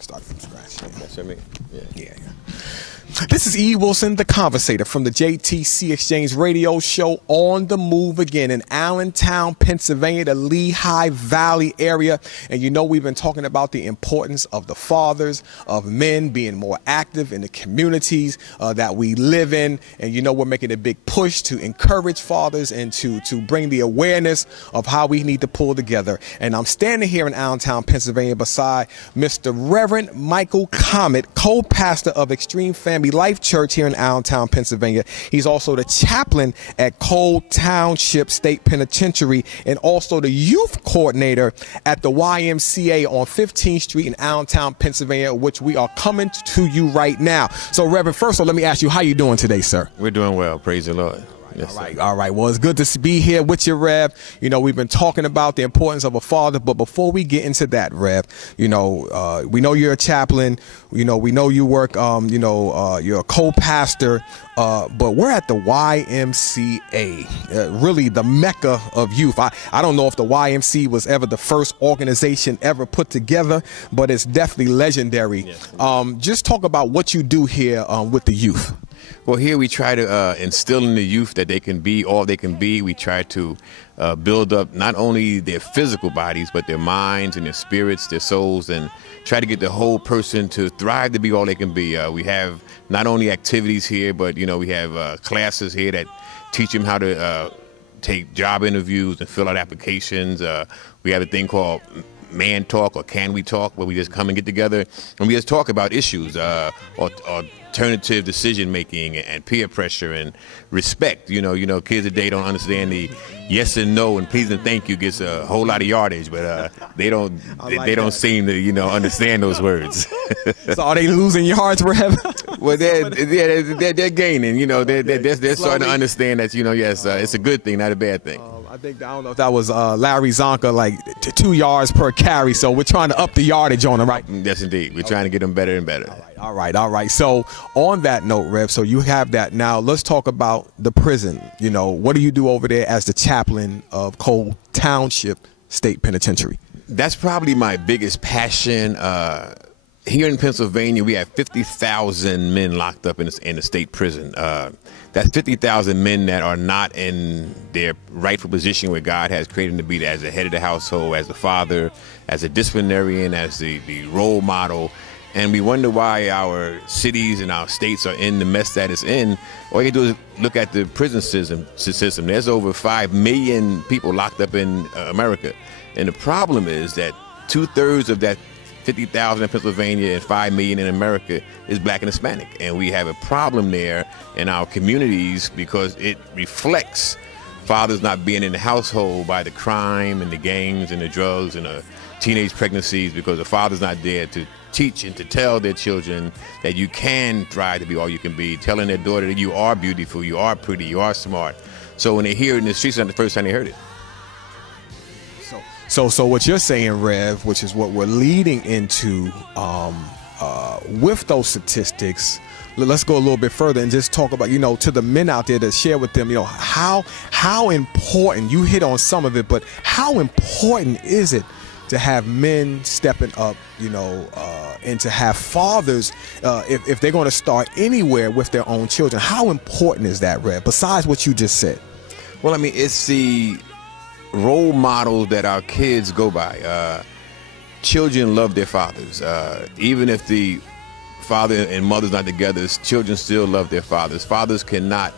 Start from scratch. That's what I mean. Yeah. This is E.Wilson, the Conversator, from the JTC Exchange radio show, on the move again in Allentown, Pennsylvania, the Lehigh Valley area. And you know, we've been talking about the importance of the fathers, of men being more active in the communities that we live in. And you know, we're making a big push to encourage fathers and to bring the awareness of how we need to pull together. And I'm standing here in Allentown, Pennsylvania, beside Mr. Reverend Michael Comick, co-pastor of Extreme Family Life Church here in Allentown, Pennsylvania. He's also the chaplain at Cole Township State Penitentiary and also the youth coordinator at the YMCA on 15th Street in Allentown, Pennsylvania, which we are coming to you right now. So, Reverend, first of all, let me ask you, how you doing today, sir? We're doing well. Praise the Lord. Yes, all right. Well, it's good to be here with you, Rev. You know, we've been talking about the importance of a father, but before we get into that, Rev, you know, we know you're a chaplain. You know, we know you work, you're a co-pastor, but we're at the YMCA, really the mecca of youth. I don't know if the YMCA was ever the first organization ever put together, but it's definitely legendary. Yes. Just talk about what you do here with the youth. Well, here we try to instill in the youth that they can be all they can be. We try to build up not only their physical bodies, but their minds and their spirits, their souls, and try to get the whole person to thrive to be all they can be. We have not only activities here, but, you know, we have classes here that teach them how to take job interviews and fill out applications. We have a thing called Man Talk, or Can We Talk, where we just come and get together and we just talk about issues, alternative decision making and peer pressure and respect. You know, kids today don't understand the yes and no and please and thank you gets a whole lot of yardage, but they don't seem to understand those words. So are they losing yards, Rev? Well, they're gaining. They're starting to understand that it's a good thing, not a bad thing. I don't know if that was Larry Zonka, like 2 yards per carry. So we're trying to up the yardage on them, right? Yes, indeed. We're trying to get them better and better. All right. So on that note, Rev, so you have that. Now let's talk about the prison. You know, what do you do over there as the chaplain of Cole Township State Penitentiary? That's probably my biggest passion. Here in Pennsylvania, we have 50,000 men locked up in the state prison. That's 50,000 men that are not in their rightful position where God has created them to be, as the head of the household, as the father, as a disciplinarian, as the role model. And we wonder why our cities and our states are in the mess that it's in. All you can do is look at the prison system. There's over 5 million people locked up in America. And the problem is that 2/3 of that 50,000 in Pennsylvania and 5 million in America is black and Hispanic. And we have a problem there in our communities because it reflects fathers not being in the household by the crime and the gangs and the drugs and the teenage pregnancies, because the father's not there to teach and to tell their children that you can thrive to be all you can be, telling their daughter that you are beautiful, you are pretty, you are smart. So when they hear it in the streets, it's not the first time they heard it. So what you're saying, Rev, which is what we're leading into with those statistics, let's go a little bit further and just talk about, to the men out there, to share with them, how important, you hit on some of it, but how important is it to have men stepping up, and to have fathers, if they're going to start anywhere with their own children? How important is that, Rev, besides what you just said? Well, I mean, it's the role models that our kids go by. Children love their fathers. Even if the father and mother's not together, children still love their fathers. Fathers cannot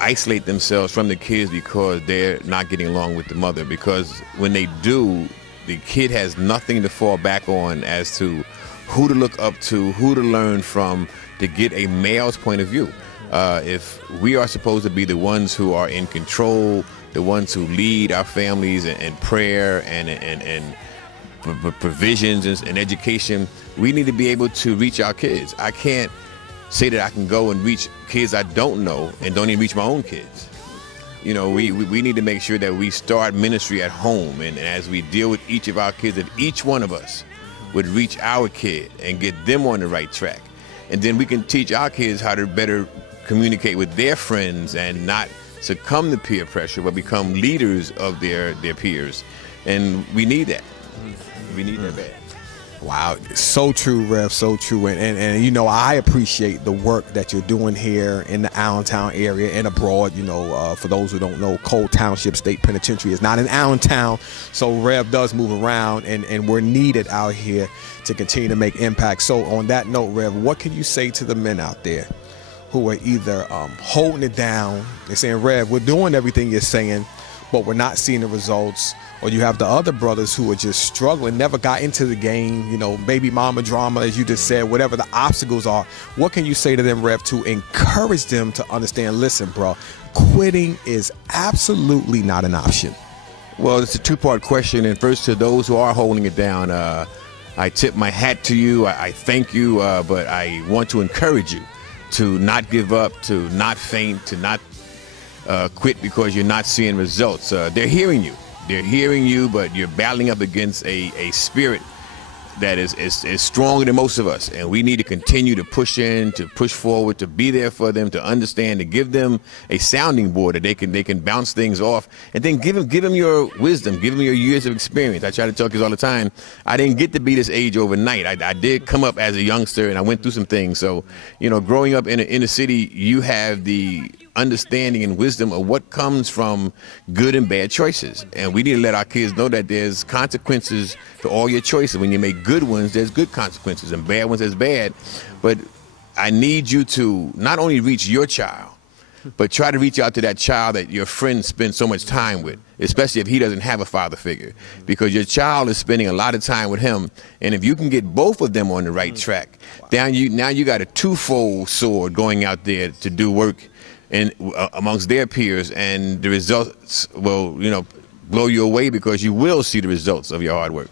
isolate themselves from the kids because they're not getting along with the mother, because when they do, the kid has nothing to fall back on as to who to look up to, who to learn from, to get a male's point of view. If we are supposed to be the ones who are in control, the ones who lead our families in prayer and provisions and education, we need to be able to reach our kids. I can't say that I can go and reach kids I don't know and don't even reach my own kids. We need to make sure that we start ministry at home, and as we deal with each of our kids, that each one of us would reach our kid and get them on the right track. And then we can teach our kids how to better communicate with their friends and not succumb to peer pressure, but become leaders of their peers. And we need that. We need that bad. Wow, so true, Rev, so true. And you know, I appreciate the work that you're doing here in the Allentown area and abroad. You know, for those who don't know, Cole Township State Penitentiary is not in Allentown, so Rev does move around, and we're needed out here to continue to make impact. So on that note, Rev, what can you say to the men out there who are either holding it down, they're saying, Rev, we're doing everything you're saying, but we're not seeing the results, or you have the other brothers who are just struggling, never got into the game, you know, baby mama drama, as you just said, whatever the obstacles are. What can you say to them, Rev, to encourage them to understand, listen, bro, quitting is absolutely not an option? Well, it's a two-part question, and first to those who are holding it down, I tip my hat to you. I thank you, but I want to encourage you to not give up, to not faint, to not quit because you're not seeing results. They're hearing you. They're hearing you, but you're battling up against a spirit that is stronger than most of us. And we need to continue to push in, to push forward, to be there for them, to understand, to give them a sounding board that they can bounce things off. And then give them your wisdom, give them your years of experience. I try to tell kids all the time, I didn't get to be this age overnight. I did come up as a youngster, and I went through some things. So, you know, growing up in the inner city, you have the understanding and wisdom of what comes from good and bad choices. And we need to let our kids know that there's consequences to all your choices. When you make good ones, there's good consequences, and bad ones, there's bad. But I need you to not only reach your child, but try to reach out to that child that your friend spends so much time with, especially if he doesn't have a father figure, because your child is spending a lot of time with him. And if you can get both of them on the right track, now you got a twofold sword going out there to do work and amongst their peers, and the results will, you know, blow you away, because you will see the results of your hard work.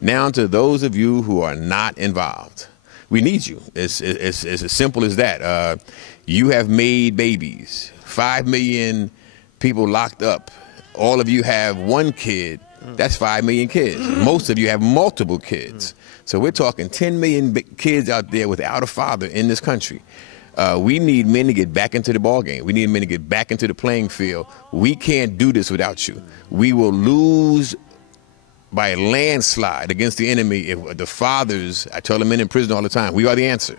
Now, to those of you who are not involved, we need you. It's as simple as that. You have made babies. 5 million people locked up. All of you have one kid. That's 5 million kids. Most of you have multiple kids. So we're talking 10 million kids out there without a father in this country. We need men to get back into the ballgame. We need men to get back into the playing field. We can't do this without you. We will lose by a landslide against the enemy if the fathers, I tell the men in prison all the time, we are the answer.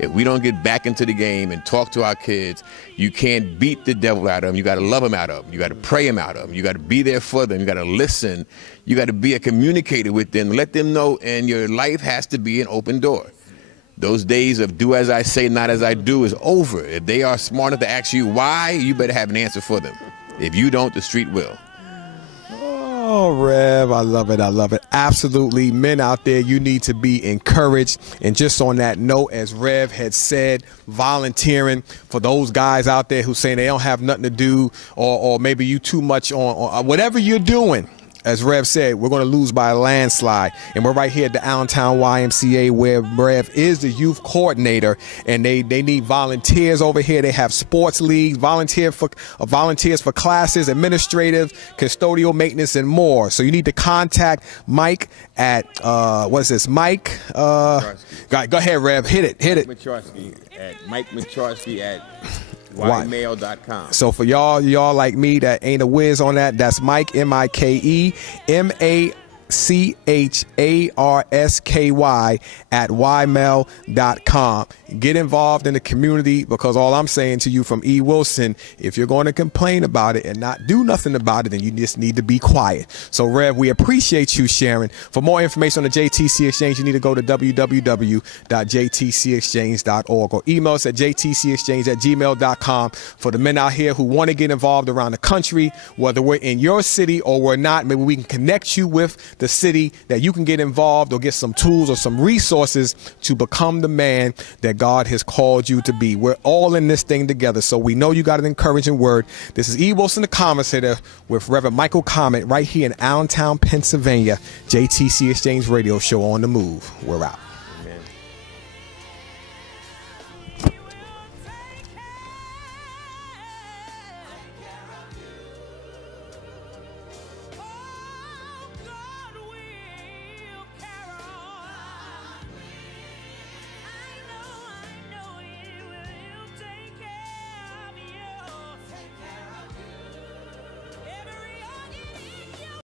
If we don't get back into the game and talk to our kids, you can't beat the devil out of them. You got to love them out of them. You got to pray them out of them. You got to be there for them. You got to listen. You got to be a communicator with them. Let them know, and your life has to be an open door. Those days of do as I say, not as I do is over. If they are smart enough to ask you why, you better have an answer for them. If you don't, the street will. Oh, Rev, I love it. I love it. Absolutely. Men out there, you need to be encouraged. And just on that note, as Rev had said, volunteering for those guys out there who saying they don't have nothing to do, or maybe you too much on whatever you're doing. As Rev said, we're going to lose by a landslide. And we're right here at the Allentown YMCA, where Rev is the youth coordinator, and they need volunteers over here. They have sports leagues, volunteers for classes, administrative, custodial maintenance, and more. So you need to contact Mike at, what is this, Mike? Go ahead, Rev. Hit it. Mike Macharsky at ymail.com. So for y'all like me that ain't a whiz on that, that's Mike, MikeMacharsky at ymail.com. Get involved in the community, because all I'm saying to you from E.Wilson, if you're going to complain about it and not do nothing about it, then you just need to be quiet. So Rev, we appreciate you sharing. For more information on the JTC Exchange, you need to go to www.jtcexchange.org or email us at jtcexchange@gmail.com. For the men out here who want to get involved around the country, whether we're in your city or we're not, maybe we can connect you with the city that you can get involved or get some tools or some resources to become the man that God has called you to be. We're all in this thing together, so we know you got an encouraging word. This is E.Wilson, the Conversator, with Reverend Michael Comick right here in Allentown, Pennsylvania. JTC Exchange Radio Show on the move. We're out.